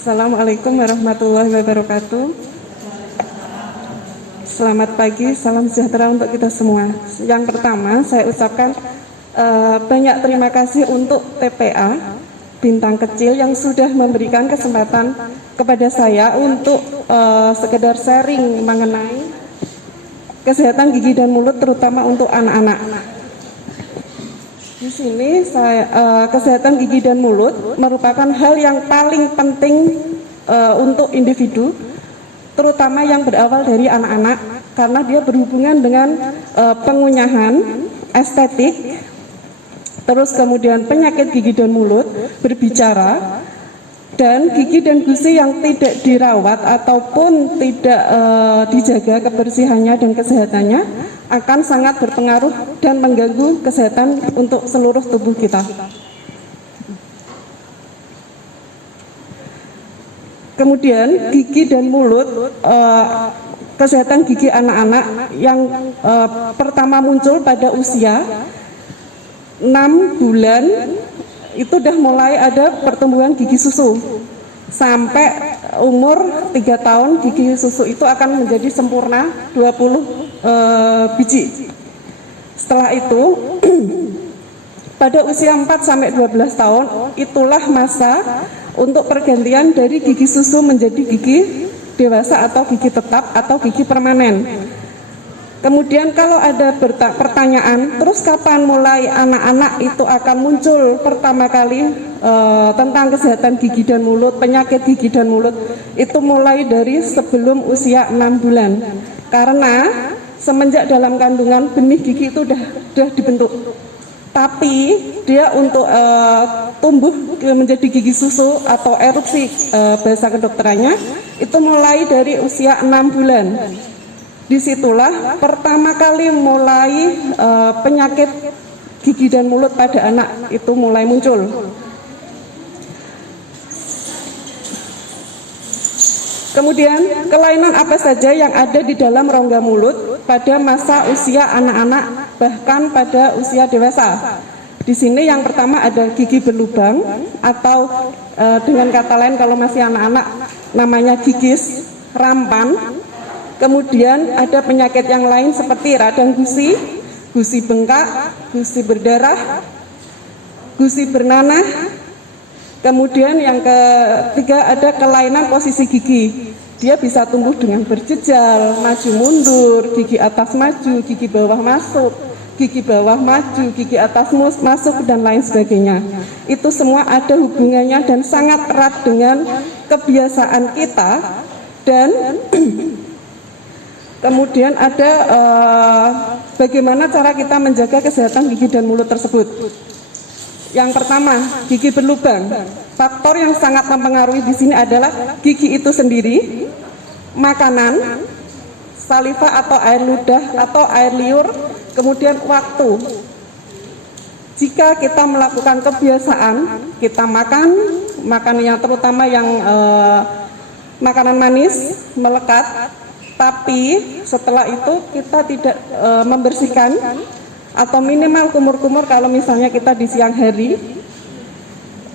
Assalamualaikum warahmatullahi wabarakatuh. Selamat pagi, salam sejahtera untuk kita semua. Yang pertama, saya ucapkan banyak terima kasih untuk TPA Bintang Kecil yang sudah memberikan kesempatan kepada saya untuk sekedar sharing mengenai kesehatan gigi dan mulut, terutama untuk anak-anak. Di sini kesehatan gigi dan mulut merupakan hal yang paling penting untuk individu, terutama yang berawal dari anak-anak, karena dia berhubungan dengan pengunyahan, estetik, terus kemudian penyakit gigi dan mulut, berbicara, dan gigi dan gusi yang tidak dirawat ataupun tidak dijaga kebersihannya dan kesehatannya akan sangat berpengaruh dan mengganggu kesehatan untuk seluruh tubuh kita. Kemudian gigi dan mulut, kesehatan gigi anak-anak yang pertama muncul pada usia 6 bulan itu udah mulai ada pertumbuhan gigi susu. Sampai umur 3 tahun gigi susu itu akan menjadi sempurna 20 biji. Setelah itu pada usia 4 sampai 12 tahun itulah masa untuk pergantian dari gigi susu menjadi gigi dewasa atau gigi tetap atau gigi permanen. Kemudian kalau ada pertanyaan, terus kapan mulai anak-anak itu akan muncul pertama kali tentang kesehatan gigi dan mulut, penyakit gigi dan mulut, itu mulai dari sebelum usia 6 bulan. Karena semenjak dalam kandungan benih gigi itu sudah dibentuk. Tapi dia untuk tumbuh menjadi gigi susu atau erupsi bahasa kedokterannya itu mulai dari usia 6 bulan. Disitulah pertama kali mulai penyakit gigi dan mulut pada anak itu mulai muncul. Kemudian kelainan apa saja yang ada di dalam rongga mulut pada masa usia anak-anak bahkan pada usia dewasa. Di sini yang pertama ada gigi berlubang atau dengan kata lain kalau masih anak-anak namanya gigis rampan. Kemudian ada penyakit yang lain seperti radang gusi, gusi bengkak, gusi berdarah, gusi bernanah. Kemudian yang ketiga ada kelainan posisi gigi. Dia bisa tumbuh dengan berjejal, maju mundur, gigi atas maju, gigi bawah masuk, gigi bawah maju, gigi atas masuk, dan lain sebagainya. Itu semua ada hubungannya dan sangat erat dengan kebiasaan kita. Dan kemudian ada bagaimana cara kita menjaga kesehatan gigi dan mulut tersebut. Yang pertama, gigi berlubang. Faktor yang sangat mempengaruhi di sini adalah gigi itu sendiri, makanan, saliva atau air ludah atau air liur, kemudian waktu. Jika kita melakukan kebiasaan, kita makan yang terutama yang makanan manis, melekat, tapi setelah itu kita tidak membersihkan atau minimal kumur-kumur, kalau misalnya kita di siang hari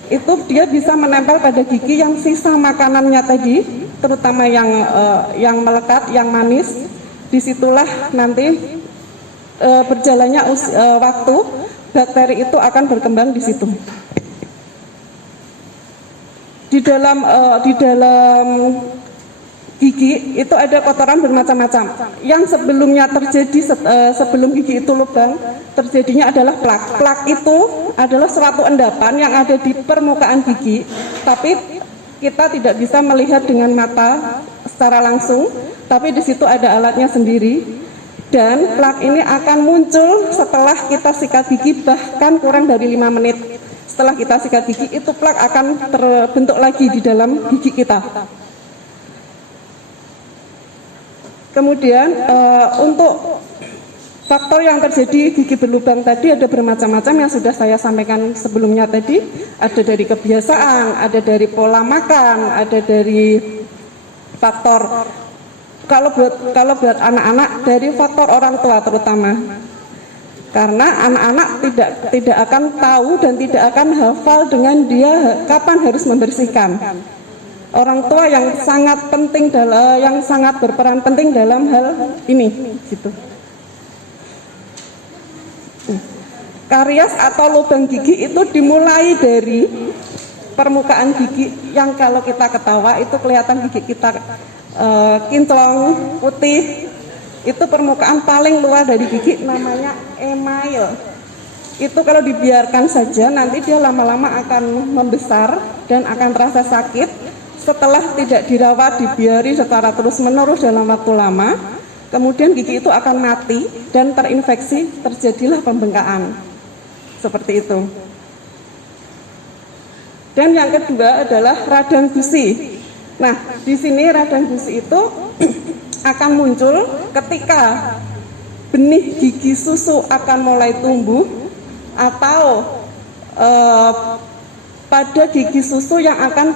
itu dia bisa menempel pada gigi yang sisa makanannya tadi, terutama yang melekat, yang manis. Disitulah nanti berjalannya waktu, bakteri itu akan berkembang di situ. Di dalam gigi itu ada kotoran bermacam-macam. Yang sebelumnya terjadi sebelum gigi itu lubang, terjadinya adalah plak. Plak itu adalah suatu endapan yang ada di permukaan gigi, tapi kita tidak bisa melihat dengan mata secara langsung, tapi di situ ada alatnya sendiri. Dan plak ini akan muncul setelah kita sikat gigi, bahkan kurang dari 5 menit. Setelah kita sikat gigi, itu plak akan terbentuk lagi di dalam gigi kita. Kemudian untuk faktor yang terjadi gigi berlubang tadi ada bermacam-macam yang sudah saya sampaikan sebelumnya tadi. Ada dari kebiasaan, ada dari pola makan, ada dari faktor kalau buat anak-anak dari faktor orang tua terutama. Karena anak-anak tidak akan tahu dan tidak akan hafal dengan dia kapan harus membersihkan. orang tua yang sangat penting yang sangat berperan penting dalam hal ini gitu. Karies atau lubang gigi itu dimulai dari permukaan gigi yang kalau kita ketawa itu kelihatan gigi kita kinclong putih. Itu permukaan paling luar dari gigi namanya email. Itu kalau dibiarkan saja nanti dia lama-lama akan membesar dan akan terasa sakit. Setelah tidak dirawat, dibiari secara terus-menerus dalam waktu lama, kemudian gigi itu akan mati dan terinfeksi, terjadilah pembengkakan. Seperti itu. Dan yang kedua adalah radang gusi. Nah, di sini radang gusi itu akan muncul ketika benih gigi susu akan mulai tumbuh atau pada gigi susu yang akan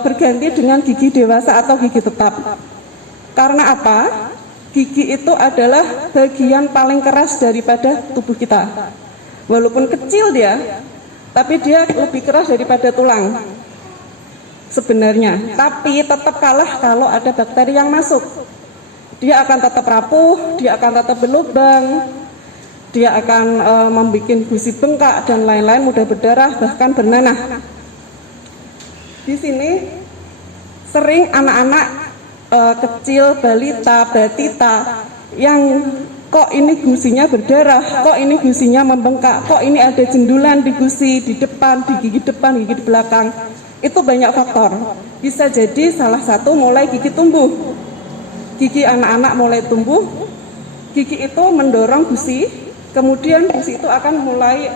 berganti dengan gigi dewasa atau gigi tetap. Karena apa? Gigi itu adalah bagian paling keras daripada tubuh kita. Walaupun kecil dia, tapi dia lebih keras daripada tulang sebenarnya. Tapi tetap kalah kalau ada bakteri yang masuk. Dia akan tetap rapuh, dia akan tetap berlubang, dia akan membuat gusi bengkak dan lain-lain, mudah berdarah, bahkan bernanah. Di sini sering anak-anak kecil, balita, batita yang kok ini gusinya berdarah, kok ini gusinya membengkak, kok ini ada jendulan di gusi, di depan, di gigi depan, gigi di belakang. Itu banyak faktor. Bisa jadi salah satu mulai gigi tumbuh. Gigi anak-anak mulai tumbuh, gigi itu mendorong gusi, kemudian gusi itu akan mulai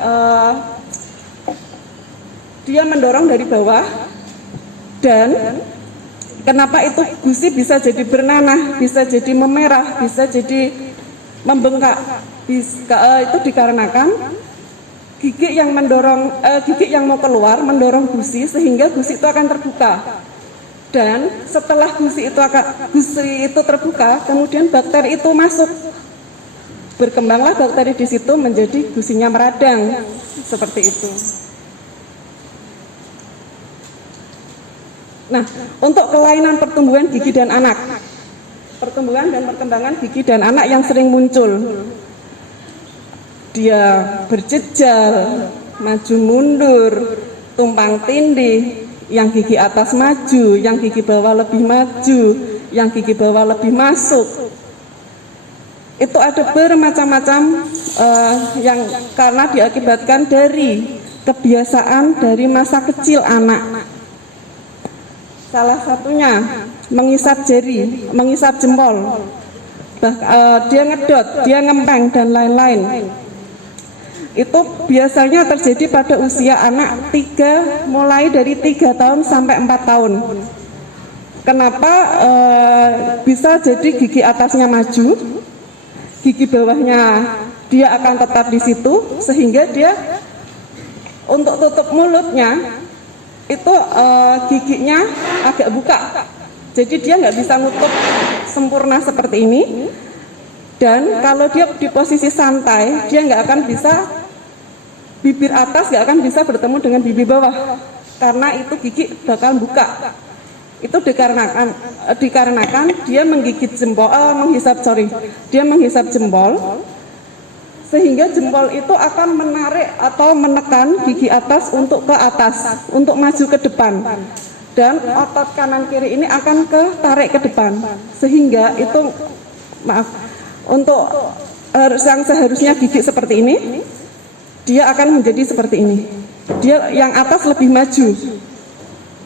dia mendorong dari bawah. Dan kenapa itu gusi bisa jadi bernanah, bisa jadi memerah, bisa jadi membengkak, itu dikarenakan gigi yang mendorong gigi yang mau keluar mendorong gusi sehingga gusi itu akan terbuka. Dan setelah gusi itu terbuka, kemudian bakteri itu masuk. Berkembanglah bakteri di situ menjadi gusinya meradang seperti itu. Nah, untuk kelainan pertumbuhan gigi dan anak. Pertumbuhan dan perkembangan gigi dan anak yang sering muncul. Dia berjejal, maju mundur, tumpang tindih, yang gigi atas maju, yang gigi bawah lebih maju, yang gigi bawah lebih masuk. Itu ada bermacam-macam yang karena diakibatkan dari kebiasaan dari masa kecil anak. Salah satunya mengisap jari, mengisap jempol, dia ngedot, dia ngempeng dan lain-lain. Itu biasanya terjadi pada usia anak mulai dari 3 tahun sampai 4 tahun. Kenapa bisa jadi gigi atasnya maju, gigi bawahnya dia akan tetap di situ, sehingga dia untuk tutup mulutnya itu giginya agak buka. Jadi dia nggak bisa nutup sempurna seperti ini. Dan kalau dia di posisi santai, dia nggak akan bisa, bibir atas nggak akan bisa bertemu dengan bibir bawah, karena itu gigi bakal buka. Itu dikarenakan dia menggigit jempol, dia menghisap jempol, sehingga jempol itu akan menarik atau menekan gigi atas untuk ke atas, untuk maju ke depan. Dan otot kanan kiri ini akan tarik ke depan, sehingga itu untuk yang seharusnya gigi seperti ini, dia akan menjadi seperti ini. Dia yang atas lebih maju,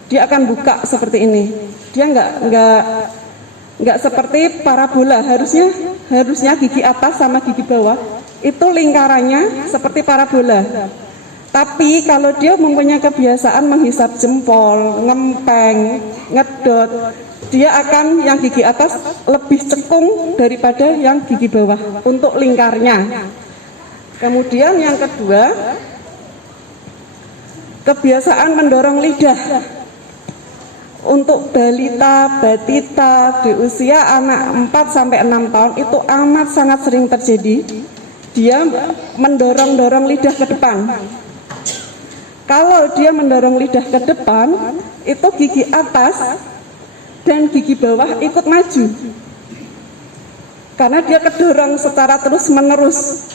dia akan buka seperti ini. Dia nggak seperti parabola. Harusnya gigi atas sama gigi bawah itu lingkarannya seperti parabola. Tapi kalau dia mempunyai kebiasaan menghisap jempol, ngempeng, ngedot, dia akan yang gigi atas lebih cekung daripada yang gigi bawah untuk lingkarnya. Kemudian yang kedua, kebiasaan mendorong lidah. Untuk balita, batita di usia anak 4 sampai 6 tahun itu amat sangat sering terjadi. Dia mendorong lidah ke depan. Kalau dia mendorong lidah ke depan, itu gigi atas dan gigi bawah ikut maju karena dia kedorong secara terus menerus.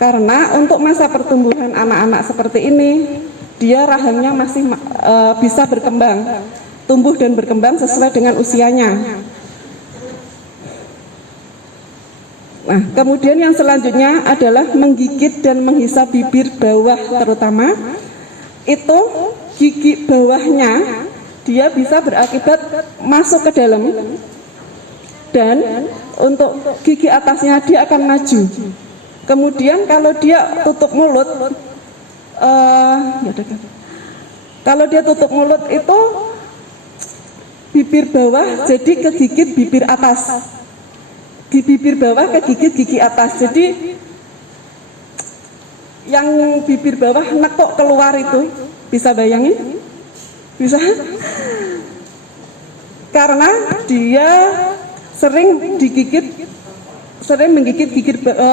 Karena untuk masa pertumbuhan anak-anak seperti ini, dia rahangnya masih bisa berkembang, tumbuh dan berkembang sesuai dengan usianya. Nah, kemudian yang selanjutnya adalah menggigit dan menghisap bibir bawah terutama. Itu gigi bawahnya dia bisa berakibat masuk ke dalam, dan untuk gigi atasnya dia akan maju. Kemudian kalau dia tutup mulut, kalau dia tutup mulut itu bibir bawah jadi kegigit bibir atas, di bibir bawah kegigit gigi atas. Jadi yang bibir bawah nekuk keluar itu, bisa bayangin? Bisa? Karena dia sering menggigit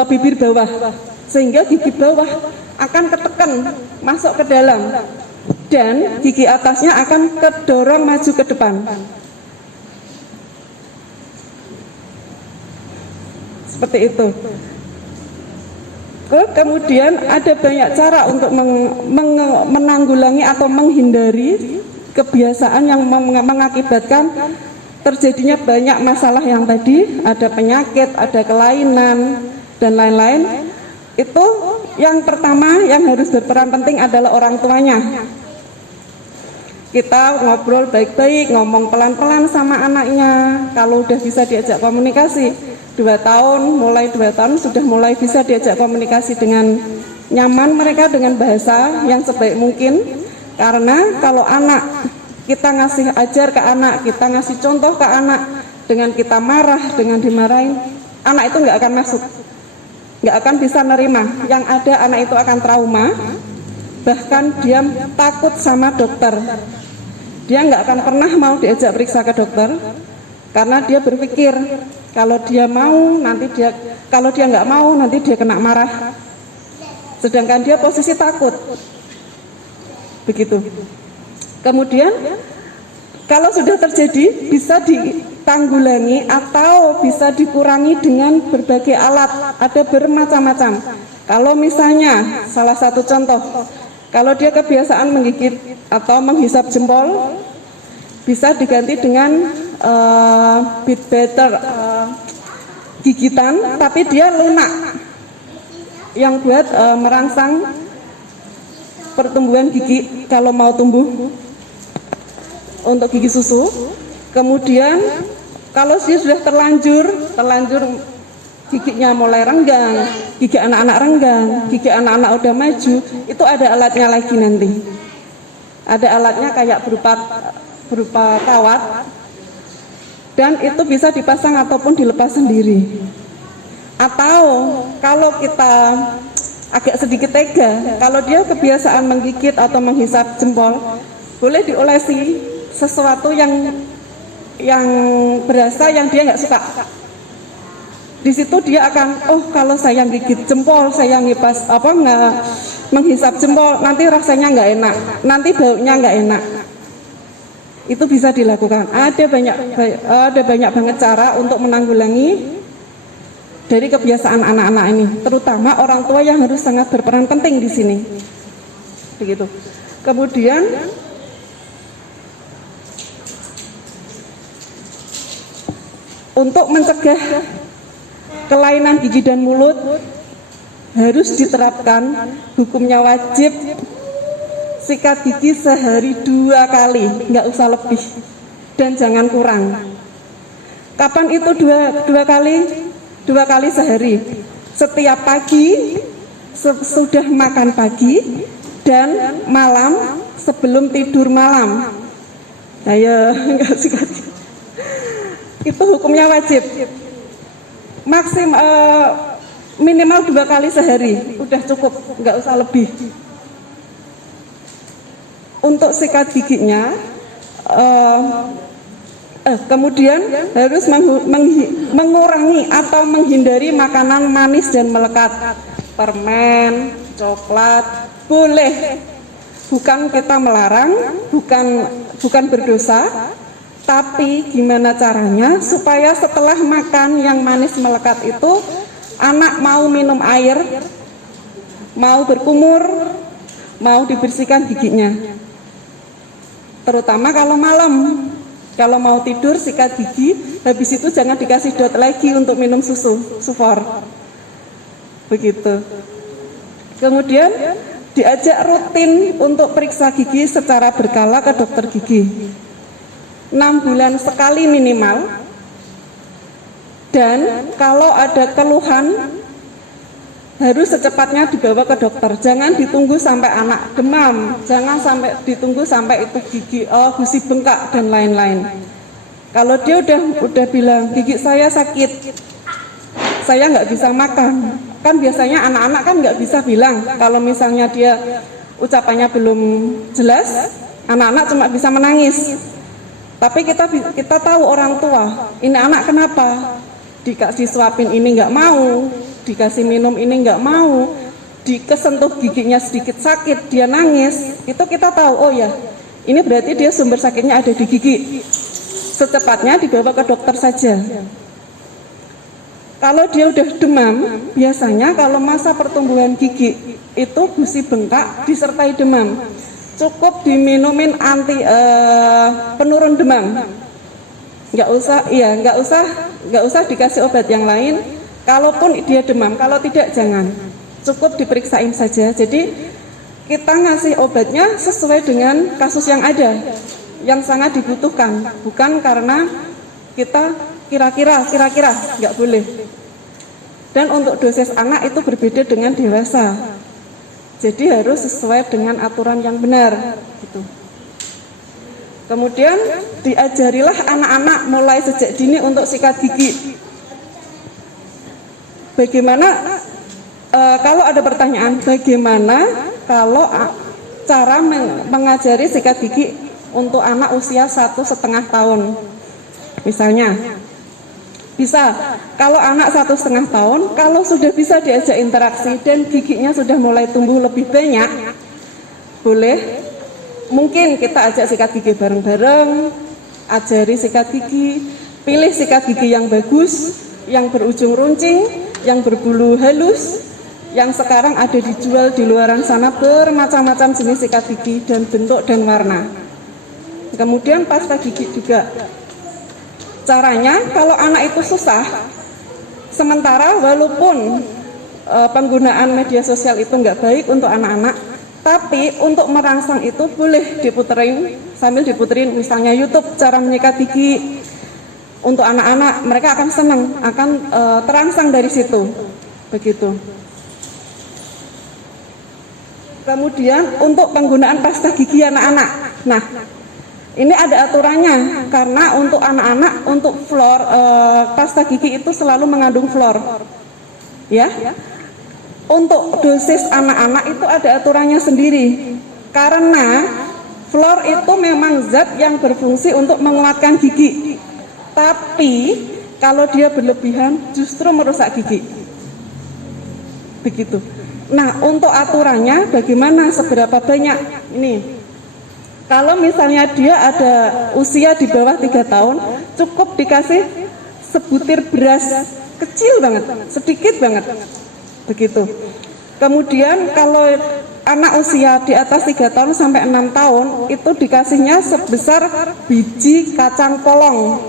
bibir bawah, sehingga gigi bawah akan ketekan masuk ke dalam dan gigi atasnya akan kedorong maju ke depan. Seperti itu. Kemudian ada banyak cara untuk menanggulangi atau menghindari kebiasaan yang mengakibatkan terjadinya banyak masalah yang tadi, ada penyakit, ada kelainan, dan lain-lain. Itu yang pertama yang harus berperan penting adalah orang tuanya. Kita ngobrol baik-baik, ngomong pelan-pelan sama anaknya. Kalau udah bisa diajak komunikasi, 2 tahun, mulai 2 tahun sudah mulai bisa diajak komunikasi dengan nyaman mereka dengan bahasa yang sebaik mungkin. Karena kalau anak, kita ngasih ajar ke anak, kita ngasih contoh ke anak, dengan kita marah, dengan dimarahin, anak itu nggak akan masuk, nggak akan bisa nerima. Yang ada anak itu akan trauma, bahkan dia takut sama dokter. Dia nggak akan pernah mau diajak periksa ke dokter, karena dia berpikir kalau dia nggak mau nanti dia kena marah. Sedangkan dia posisi takut, begitu. Kemudian kalau sudah terjadi bisa ditanggulangi atau bisa dikurangi dengan berbagai alat, ada bermacam-macam. Kalau misalnya salah satu contoh, kalau dia kebiasaan menggigit atau menghisap jempol, bisa diganti dengan bit better, gigitan tapi dia lunak, yang buat merangsang pertumbuhan gigi kalau mau tumbuh untuk gigi susu. Kemudian kalau dia sudah terlanjur giginya mulai renggang, gigi anak-anak renggang, gigi anak-anak udah maju, itu ada alatnya lagi nanti. Ada alatnya kayak berupa kawat, dan itu bisa dipasang ataupun dilepas sendiri. Atau kalau kita agak sedikit tega, kalau dia kebiasaan menggigit atau menghisap jempol, boleh diolesi sesuatu yang berasa yang dia nggak suka. Di situ dia akan, oh kalau saya gigit jempol, saya menghisap jempol, nanti rasanya nggak enak, nanti baunya nggak enak. Itu bisa dilakukan. Ada banyak banget cara untuk menanggulangi dari kebiasaan anak-anak ini, terutama orang tua yang harus sangat berperan penting di sini. Begitu. Kemudian untuk mencegah kelainan gigi dan mulut harus diterapkan hukumnya wajib sikat gigi sehari 2 kali, nggak usah lebih, dan jangan kurang. Kapan itu dua kali sehari? Setiap pagi sudah makan pagi dan malam sebelum tidur malam. Ayo, nggak sikat. Itu hukumnya wajib. Minimal 2 kali sehari, udah cukup, nggak usah lebih. Untuk sikat giginya, kemudian harus mengurangi atau menghindari makanan manis dan melekat, permen, coklat, boleh. Bukan kita melarang, bukan berdosa, Tapi gimana caranya supaya setelah makan yang manis melekat itu anak mau minum air, mau berkumur, mau dibersihkan giginya. Terutama kalau malam, kalau mau tidur sikat gigi, habis itu jangan dikasih dot lagi untuk minum susu, sufor. Begitu. Kemudian diajak rutin untuk periksa gigi secara berkala ke dokter gigi. 6 bulan sekali minimal, dan kalau ada keluhan harus secepatnya dibawa ke dokter. Jangan ditunggu sampai anak demam, jangan sampai ditunggu sampai itu gusi bengkak dan lain-lain. Kalau dia udah bilang gigi saya sakit, saya nggak bisa makan, kan biasanya anak-anak kan nggak bisa bilang. Kalau misalnya dia ucapannya belum jelas, anak-anak cuma bisa menangis. Tapi kita tahu orang tua, ini anak kenapa? Dikasih suapin ini nggak mau, dikasih minum ini nggak mau, dikesentuh giginya sedikit sakit, dia nangis. Itu kita tahu, oh ya, ini berarti dia sumber sakitnya ada di gigi. Secepatnya dibawa ke dokter saja. Kalau dia udah demam, biasanya kalau masa pertumbuhan gigi itu gusi bengkak disertai demam. Cukup diminumin penurun demam, nggak usah dikasih obat yang lain. Kalaupun dia demam, kalau tidak jangan, cukup diperiksain saja. Jadi kita ngasih obatnya sesuai dengan kasus yang ada, yang sangat dibutuhkan, bukan karena kita kira-kira, nggak boleh. Dan untuk dosis anak itu berbeda dengan dewasa. Jadi harus sesuai dengan aturan yang benar gitu. Kemudian diajarilah anak-anak mulai sejak dini untuk sikat gigi. Bagaimana kalau ada pertanyaan, bagaimana kalau cara mengajari sikat gigi untuk anak usia 1,5 tahun? Misalnya bisa, kalau anak 1,5 tahun, kalau sudah bisa diajak interaksi dan giginya sudah mulai tumbuh lebih banyak, boleh, mungkin kita ajak sikat gigi bareng-bareng, ajari sikat gigi, pilih sikat gigi yang bagus, yang berujung runcing, yang berbulu halus, yang sekarang ada dijual di luaran sana bermacam-macam jenis sikat gigi dan bentuk dan warna. Kemudian pasta gigi juga. Caranya, kalau anak itu susah, sementara walaupun penggunaan media sosial itu nggak baik untuk anak-anak, tapi untuk merangsang itu boleh diputerin, sambil diputerin misalnya YouTube cara menyikat gigi untuk anak-anak, mereka akan senang, akan terangsang dari situ, begitu. Kemudian untuk penggunaan pasta gigi anak-anak, nah ini ada aturannya, karena untuk anak-anak, untuk fluor, pasta gigi itu selalu mengandung fluor, ya. Untuk dosis anak-anak itu ada aturannya sendiri, karena fluor itu memang zat yang berfungsi untuk menguatkan gigi, tapi kalau dia berlebihan justru merusak gigi, begitu. Nah, untuk aturannya bagaimana, seberapa banyak ini? Kalau misalnya dia ada usia di bawah 3 tahun, cukup dikasih sebutir beras kecil banget, sedikit banget, begitu. Kemudian kalau anak usia di atas 3 tahun sampai 6 tahun, itu dikasihnya sebesar biji kacang polong.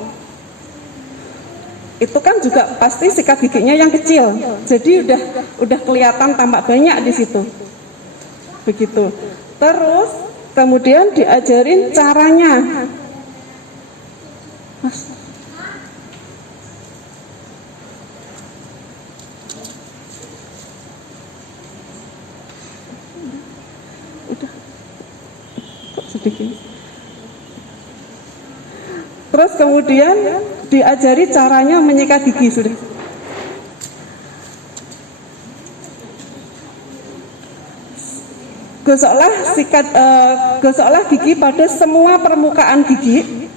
Itu kan juga pasti sikat giginya yang kecil, jadi udah kelihatan tampak banyak di situ, begitu. Terus kemudian diajarin caranya, Mas. Udah, kok sedikit. Terus kemudian diajari caranya menyikat gigi sudah. Gosoklah gigi pada semua permukaan gigi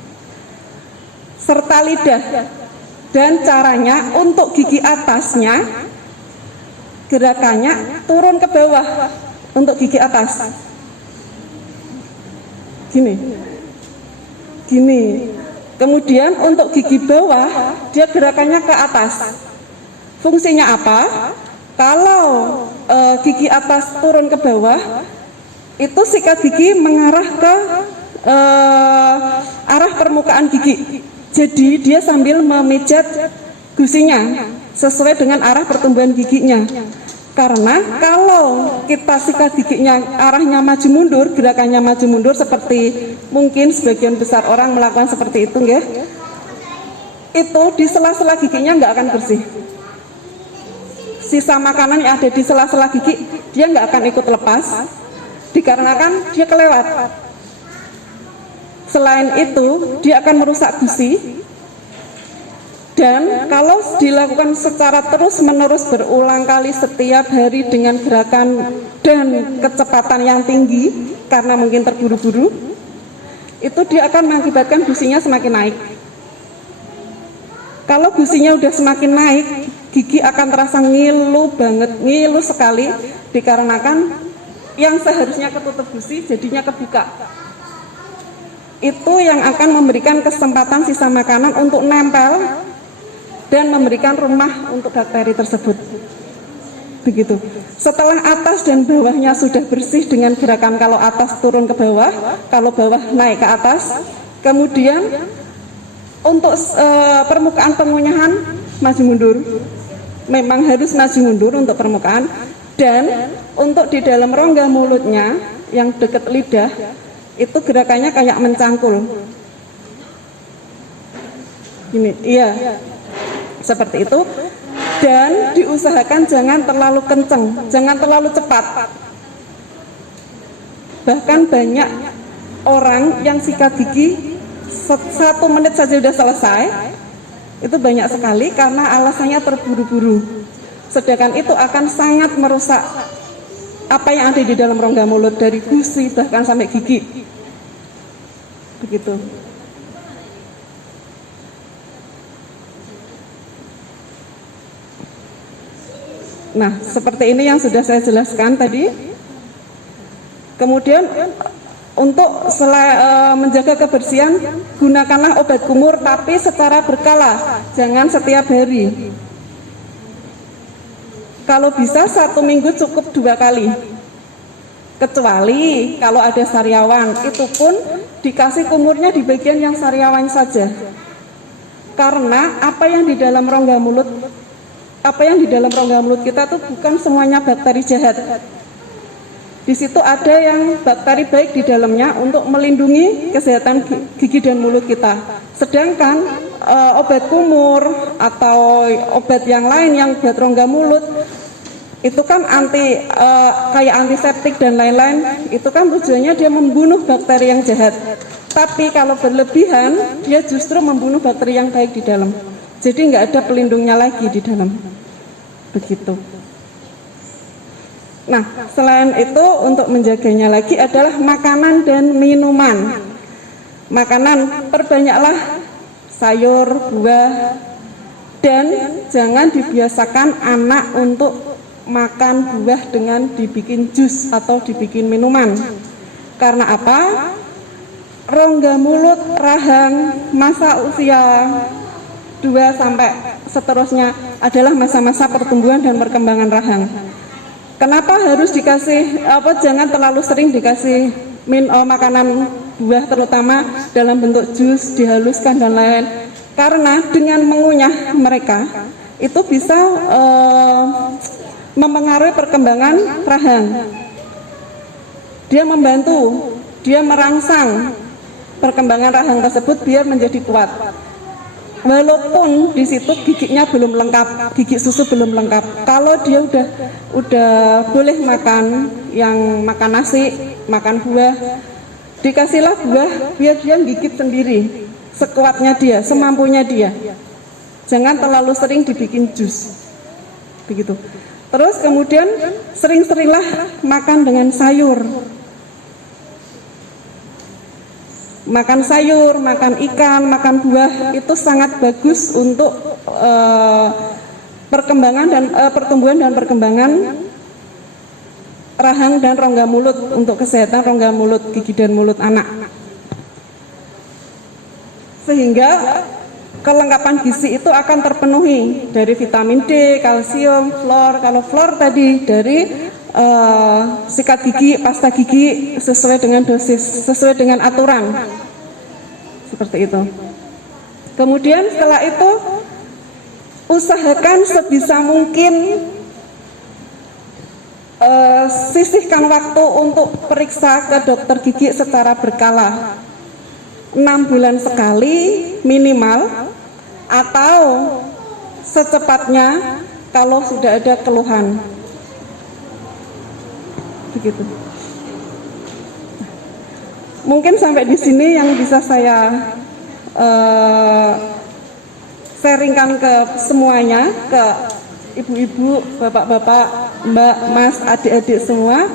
serta lidah, dan caranya untuk gigi atasnya gerakannya turun ke bawah untuk gigi atas, gini, Kemudian untuk gigi bawah, dia gerakannya ke atas. Fungsinya apa? Kalau gigi atas turun ke bawah, itu sikat gigi mengarah ke arah permukaan gigi. Jadi dia sambil memijat gusinya sesuai dengan arah pertumbuhan giginya. Karena kalau kita sikat giginya arahnya maju mundur, gerakannya maju mundur seperti mungkin sebagian besar orang melakukan seperti itu, ya, itu di sela-sela giginya nggak akan bersih. Sisa makanan yang ada di sela-sela gigi dia nggak akan ikut lepas, dikarenakan dia kelewat. Selain itu, dia akan merusak gusi. Dan kalau dilakukan secara terus-menerus berulang kali setiap hari dengan gerakan dan kecepatan yang tinggi, karena mungkin terburu-buru, itu dia akan mengakibatkan gusinya semakin naik. Kalau gusinya udah semakin naik, gigi akan terasa ngilu banget, ngilu sekali, dikarenakan yang seharusnya ketutup gusi jadinya kebuka. Itu yang akan memberikan kesempatan sisa makanan untuk nempel dan memberikan rumah untuk bakteri tersebut. Begitu. Setelah atas dan bawahnya sudah bersih dengan gerakan kalau atas turun ke bawah, kalau bawah naik ke atas, kemudian untuk permukaan pengunyahan maju mundur. Memang harus maju mundur untuk permukaan, dan untuk di dalam rongga mulutnya yang dekat lidah itu gerakannya kayak mencangkul. Ini, iya. Seperti itu, dan diusahakan jangan terlalu kenceng, jangan terlalu cepat. Bahkan banyak orang yang sikat gigi 1 menit saja sudah selesai, itu banyak sekali karena alasannya terburu-buru. Sedangkan itu akan sangat merusak apa yang ada di dalam rongga mulut, dari gusi bahkan sampai gigi. Begitu. Nah, seperti ini yang sudah saya jelaskan tadi. Kemudian untuk menjaga kebersihan, gunakanlah obat kumur tapi secara berkala, jangan setiap hari. Kalau bisa 1 minggu cukup 2 kali. Kecuali kalau ada sariawan, itu pun dikasih kumurnya di bagian yang sariawan saja. Karena apa yang di dalam rongga mulut kita tuh bukan semuanya bakteri jahat. Di situ ada yang bakteri baik di dalamnya untuk melindungi kesehatan gigi dan mulut kita. Sedangkan obat kumur atau obat yang lain yang buat rongga mulut itu kan kayak antiseptik dan lain-lain, itu kan tujuannya dia membunuh bakteri yang jahat. Tapi kalau berlebihan, dia justru membunuh bakteri yang baik di dalam. Jadi nggak ada pelindungnya lagi di dalam. Begitu. Nah, selain itu untuk menjaganya lagi adalah makanan dan minuman. Makanan, perbanyaklah sayur, buah, dan jangan dibiasakan anak untuk makan buah dengan dibikin jus atau dibikin minuman. Karena apa? Rongga mulut, rahang, masa usia 2 sampai seterusnya adalah masa-masa pertumbuhan dan perkembangan rahang. Kenapa harus dikasih jangan terlalu sering dikasih makanan buah, terutama dalam bentuk jus, dihaluskan dan lain-lain. Karena dengan mengunyah mereka itu bisa mempengaruhi perkembangan rahang. Dia membantu, dia merangsang perkembangan rahang tersebut biar menjadi kuat. Walaupun di situ giginya belum lengkap, gigi susu belum lengkap. Kalau dia udah boleh makan, yang makan nasi, makan buah, dikasihlah buah biar dia gigit sendiri, sekuatnya dia, semampunya dia. Jangan terlalu sering dibikin jus. Begitu. Terus kemudian sering-seringlah makan dengan sayur. Makan sayur, makan ikan, makan buah itu sangat bagus untuk perkembangan dan pertumbuhan dan perkembangan rahang dan rongga mulut, untuk kesehatan rongga mulut, gigi dan mulut anak. sehingga kelengkapan gizi itu akan terpenuhi dari vitamin D, kalsium, fluor. Kalau fluor tadi dari sikat gigi, pasta gigi sesuai dengan dosis, sesuai dengan aturan, seperti itu. Kemudian setelah itu usahakan sebisa mungkin sisihkan waktu untuk periksa ke dokter gigi secara berkala, 6 bulan sekali minimal, atau secepatnya kalau sudah ada keluhan. Begitu. Mungkin sampai di sini yang bisa saya sharingkan ke semuanya, ke ibu-ibu, bapak-bapak, mbak, mas, adik-adik semua.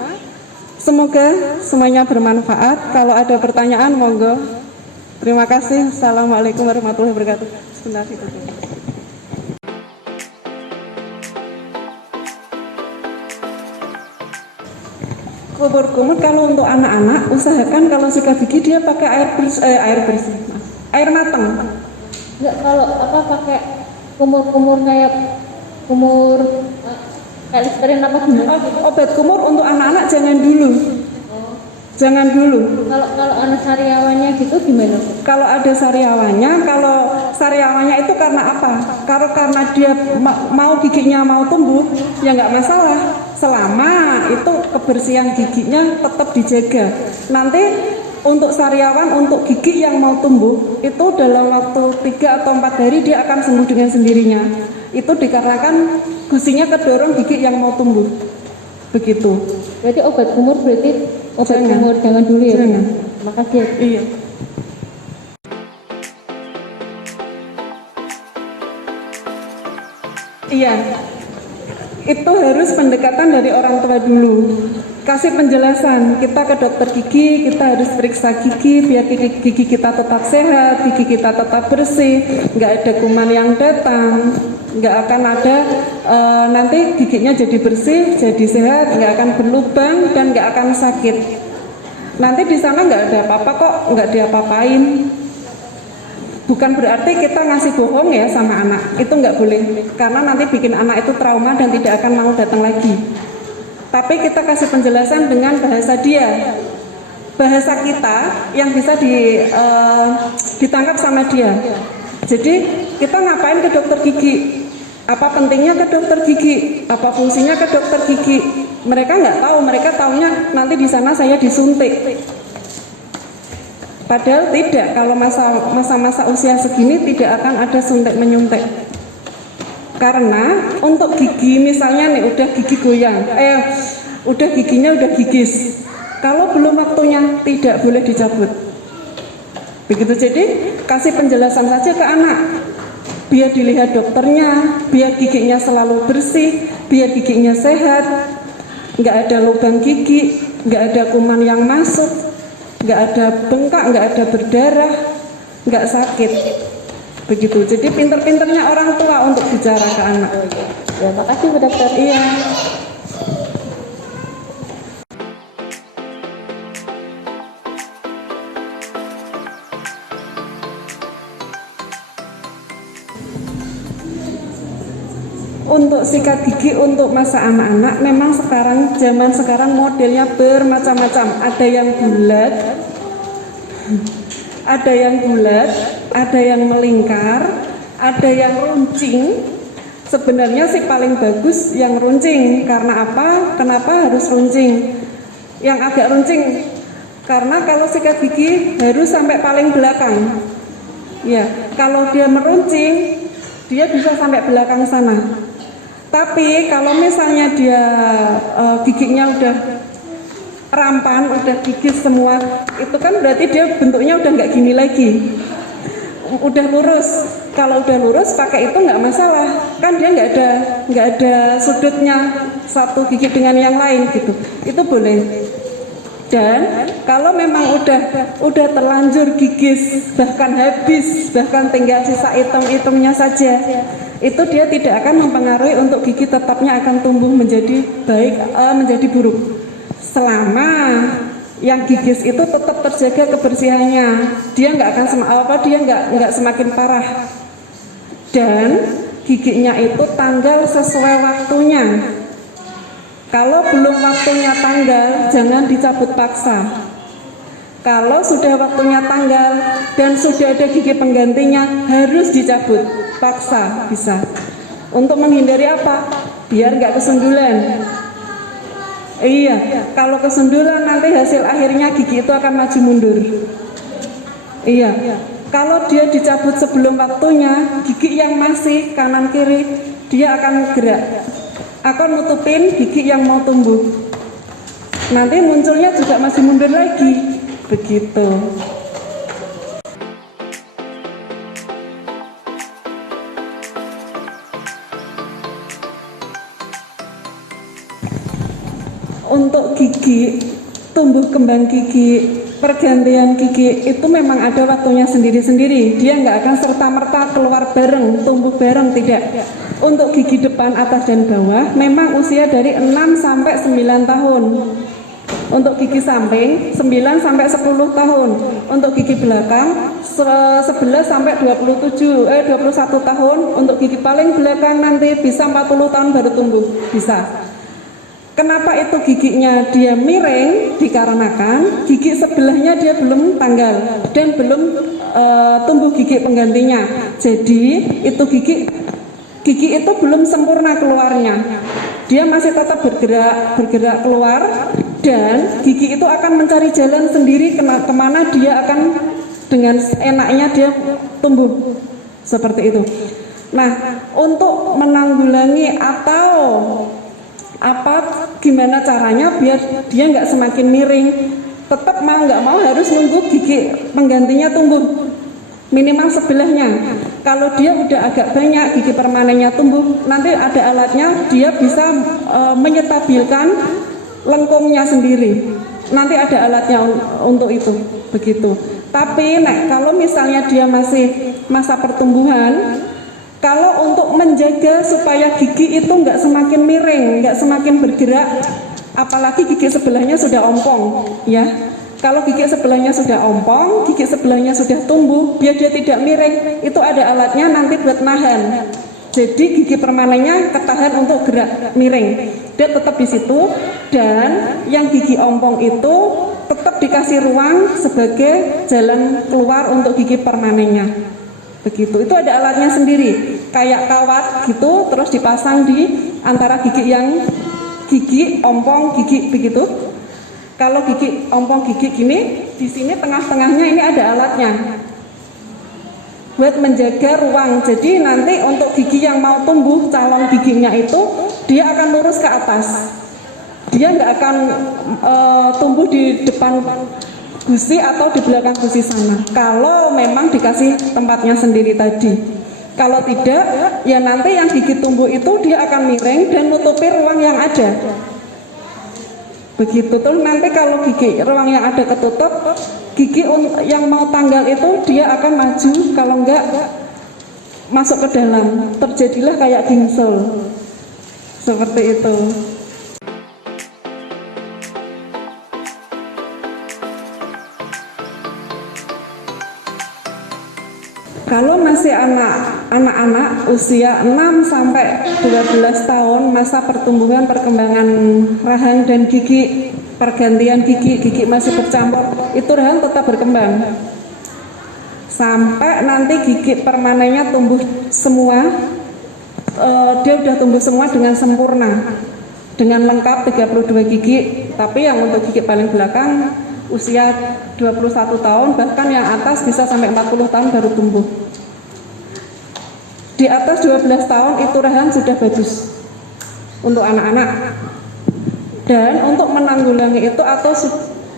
Semoga semuanya bermanfaat. Kalau ada pertanyaan, monggo. Terima kasih. Assalamualaikum warahmatullahi wabarakatuh. Sebentar, kumur-kumur kalau untuk anak-anak usahakan kalau sikat gigi dia pakai air matang. Enggak, kalau apa pakai kumur-kumur kayak kumur kayak Listerine apa gimana? Obat kumur untuk anak-anak jangan dulu. Jangan dulu. Kalau anak sariawannya gitu gimana? Kalau ada sariawannya, itu karena apa? Karena dia mau giginya mau tumbuh, ya nggak masalah. Selama itu kebersihan giginya tetap dijaga. Nanti untuk sariawan, untuk gigi yang mau tumbuh, itu dalam waktu 3 atau 4 hari dia akan sembuh dengan sendirinya. Itu dikarenakan gusinya kedorong gigi yang mau tumbuh. Begitu. Berarti obat kumur jangan dulu ya. Jangan. Makasih. Iya. Iya. Itu harus pendekatan dari orang tua dulu. Kasih penjelasan, kita ke dokter gigi, kita harus periksa gigi biar gigi kita tetap sehat, gigi kita tetap bersih, nggak ada kuman yang datang, nggak akan ada nanti giginya jadi bersih, jadi sehat, nggak akan berlubang dan nggak akan sakit. Nanti di sana nggak ada apa-apa kok, nggak diapa-apain. Bukan berarti kita ngasih bohong ya sama anak, itu nggak boleh, karena nanti bikin anak itu trauma dan tidak akan mau datang lagi. Tapi kita kasih penjelasan dengan bahasa dia, bahasa kita yang bisa ditangkap sama dia. Jadi kita ngapain ke dokter gigi? Apa pentingnya ke dokter gigi? Apa fungsinya ke dokter gigi? Mereka nggak tahu, mereka taunya nanti di sana saya disuntik. Padahal tidak, kalau masa-masa usia segini tidak akan ada suntik menyuntik. Karena untuk gigi misalnya nih udah gigi goyang, udah giginya udah gigis. Kalau belum waktunya tidak boleh dicabut. Begitu, jadi kasih penjelasan saja ke anak. Biar dilihat dokternya, biar giginya selalu bersih, biar giginya sehat, nggak ada lubang gigi, nggak ada kuman yang masuk, nggak ada bengkak, nggak ada berdarah, nggak sakit. Begitu, jadi pinter-pinternya orang tua untuk bicara ke anak. Ya, makasih Bu Dokter. Iya. Untuk sikat gigi untuk masa anak-anak memang zaman sekarang modelnya bermacam-macam. Ada yang bulat, ada yang melingkar, ada yang runcing. Sebenarnya sih paling bagus yang runcing. Karena apa? Kenapa harus runcing? Yang agak runcing karena kalau sikat gigi harus sampai paling belakang. Ya, kalau dia meruncing, dia bisa sampai belakang sana. Tapi kalau misalnya dia giginya udah rampan, udah gigis semua, itu kan berarti dia bentuknya udah nggak gini lagi, udah lurus. Kalau udah lurus pakai itu nggak masalah, kan dia nggak ada sudutnya satu gigi dengan yang lain gitu, itu boleh. Dan kalau memang udah terlanjur gigis, bahkan habis, bahkan tinggal sisa item-itemnya saja, itu dia tidak akan mempengaruhi untuk gigi tetapnya akan tumbuh menjadi baik, menjadi buruk selama yang gigis itu tetap terjaga kebersihannya, dia nggak akan dia nggak semakin parah, dan giginya itu tanggal sesuai waktunya. Kalau belum waktunya tanggal, jangan dicabut paksa. Kalau sudah waktunya tanggal dan sudah ada gigi penggantinya, harus dicabut paksa bisa. Untuk menghindari apa? Biar nggak kesundulan. Iya, kalau kesundulan nanti hasil akhirnya gigi itu akan maju mundur. Iya, kalau dia dicabut sebelum waktunya, gigi yang masih kanan kiri dia akan gerak, akan nutupin gigi yang mau tumbuh. Nanti munculnya juga masih mundur lagi, begitu. Untuk gigi, tumbuh kembang gigi, pergantian gigi itu memang ada waktunya sendiri-sendiri. Dia nggak akan serta-merta keluar bareng, tumbuh bareng, tidak. Untuk gigi depan, atas dan bawah memang usia dari 6 sampai 9 tahun. Untuk gigi samping 9 sampai 10 tahun. Untuk gigi belakang 11 sampai 21 tahun. Untuk gigi paling belakang nanti bisa 40 tahun baru tumbuh, bisa. Kenapa itu giginya dia miring? Dikarenakan gigi sebelahnya dia belum tanggal dan belum tumbuh gigi penggantinya. Jadi itu gigi itu belum sempurna keluarnya. Dia masih tetap bergerak keluar, dan gigi itu akan mencari jalan sendiri kemana dia akan dengan enaknya dia tumbuh seperti itu. Nah, untuk menanggulangi atau gimana caranya biar dia nggak semakin miring, tetap mau nggak mau harus nunggu gigi penggantinya tumbuh minimal sebelahnya. Kalau dia udah agak banyak gigi permanennya tumbuh, nanti ada alatnya, dia bisa menyetabilkan lengkungnya sendiri. Nanti ada alatnya untuk itu, begitu. Tapi kalau misalnya dia masih masa pertumbuhan, kalau untuk menjaga supaya gigi itu nggak semakin miring, nggak semakin bergerak, apalagi gigi sebelahnya sudah ompong, ya. Kalau gigi sebelahnya sudah ompong, gigi sebelahnya sudah tumbuh, biar dia tidak miring, itu ada alatnya nanti buat nahan. Jadi gigi permanennya ketahan untuk gerak miring, dia tetap di situ, dan yang gigi ompong itu tetap dikasih ruang sebagai jalan keluar untuk gigi permanennya. Begitu, itu ada alatnya sendiri, kayak kawat gitu, terus dipasang di antara gigi ompong gigi begitu. Kalau gigi ompong gigi gini, di sini tengah-tengahnya ini ada alatnya buat menjaga ruang. Jadi nanti untuk gigi yang mau tumbuh, calon giginya itu dia akan lurus ke atas, dia nggak akan tumbuh di depan gusi atau di belakang gusi sana, kalau memang dikasih tempatnya sendiri tadi. Kalau tidak, ya nanti yang gigi tumbuh itu dia akan miring dan nutupi ruang yang ada. Begitu tuh, nanti kalau gigi ruang yang ada ketutup, gigi yang mau tanggal itu dia akan maju, kalau enggak masuk ke dalam, terjadilah kayak gingsel seperti itu. Kalau masih anak-anak usia 6 sampai 12 tahun, masa pertumbuhan perkembangan rahang dan gigi, pergantian gigi masih bercampur, itu rahang tetap berkembang. Sampai nanti gigi permanennya tumbuh semua, dia udah tumbuh semua dengan sempurna, dengan lengkap 32 gigi, tapi yang untuk gigi paling belakang usia 21 tahun, bahkan yang atas bisa sampai 40 tahun baru tumbuh. Di atas 12 tahun itu rahang sudah bagus untuk anak-anak. Dan untuk menanggulangi itu atau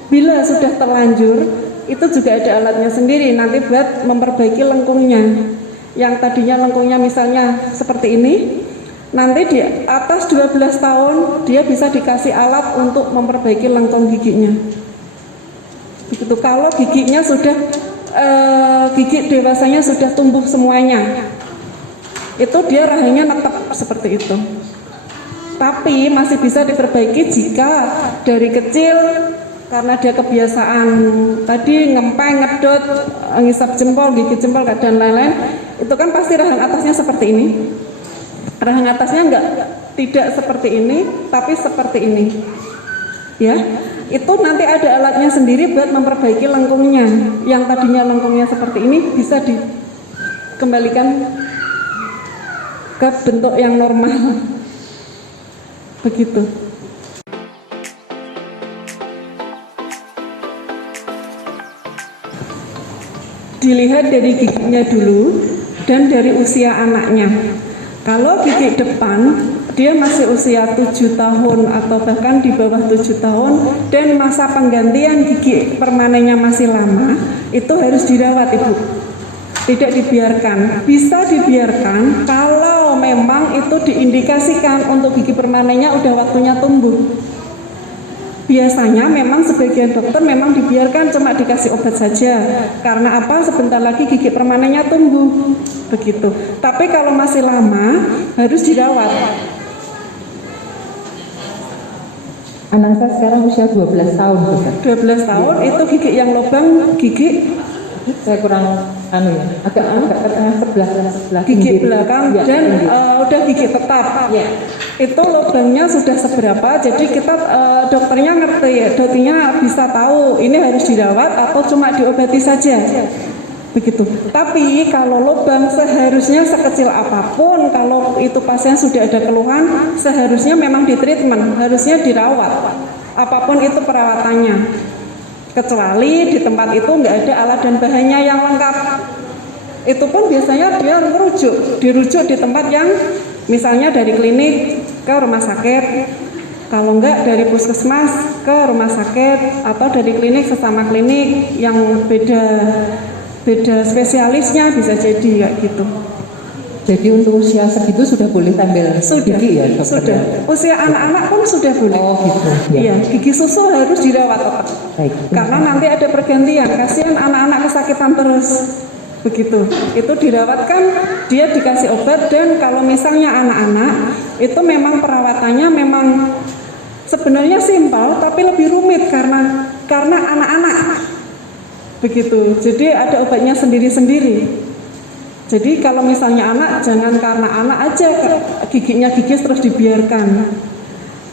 bila sudah terlanjur, itu juga ada alatnya sendiri nanti buat memperbaiki lengkungnya. Yang tadinya lengkungnya misalnya seperti ini, nanti di atas 12 tahun dia bisa dikasih alat untuk memperbaiki lengkung giginya. Begitu. Kalau giginya sudah gigi dewasanya sudah tumbuh semuanya, itu dia rahangnya netep seperti itu. Tapi masih bisa diperbaiki jika dari kecil karena dia kebiasaan tadi ngempeng, ngedot, ngisap jempol, gigit jempol dan lain-lain, itu kan pasti rahang atasnya seperti ini. Rahang atasnya tidak seperti ini, tapi seperti ini. Ya, itu nanti ada alatnya sendiri buat memperbaiki lengkungnya. Yang tadinya lengkungnya seperti ini bisa dikembalikan ke bentuk yang normal. Begitu. Dilihat dari giginya dulu dan dari usia anaknya. Kalau gigi depan dia masih usia 7 tahun atau bahkan di bawah 7 tahun dan masa penggantian gigi permanennya masih lama, itu harus dirawat Ibu. Tidak dibiarkan. Bisa dibiarkan kalau memang itu diindikasikan untuk gigi permanennya udah waktunya tumbuh. Biasanya memang sebagian dokter memang dibiarkan cuma dikasih obat saja. Karena apa? Sebentar lagi gigi permanennya tumbuh. Begitu. Tapi kalau masih lama harus dirawat. Anak saya sekarang usia 12 tahun. 12 tahun itu gigi yang lubang gigi Saya kurang agak ke tengah sebelah gigi kiri. belakang Ya, dan kiri. udah gigi tetap. Ya. Itu lubangnya sudah seberapa, jadi kita dokternya ngerti, dokternya bisa tahu ini harus dirawat atau cuma diobati saja. Begitu. Tapi kalau lubang seharusnya sekecil apapun, kalau itu pasien sudah ada keluhan, seharusnya memang ditreatment, harusnya dirawat. Apapun itu perawatannya. Kecuali di tempat itu nggak ada alat dan bahannya yang lengkap. Itu pun biasanya dia dirujuk di tempat yang misalnya dari klinik ke rumah sakit, kalau enggak dari puskesmas ke rumah sakit, atau dari klinik sesama klinik yang beda spesialisnya, bisa jadi kayak gitu. Jadi untuk usia segitu sudah boleh tampil gigi ya dokter? Sudah. Usia anak-anak pun sudah boleh. Oh gitu. Iya, gigi susu harus dirawat tetap. Baik. Karena nanti ada pergantian, kasihan anak-anak kesakitan terus. Begitu. Itu dirawatkan, dia dikasih obat, dan kalau misalnya anak-anak itu memang perawatannya memang sebenarnya simpel tapi lebih rumit karena anak-anak. Begitu. Jadi ada obatnya sendiri-sendiri. Jadi kalau misalnya anak, jangan karena anak aja giginya gigis terus dibiarkan.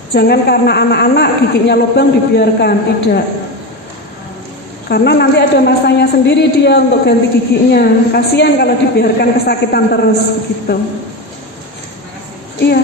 Jangan karena anak-anak giginya lubang dibiarkan, tidak. Karena nanti ada masanya sendiri dia untuk ganti giginya. Kasihan kalau dibiarkan kesakitan terus gitu. Iya.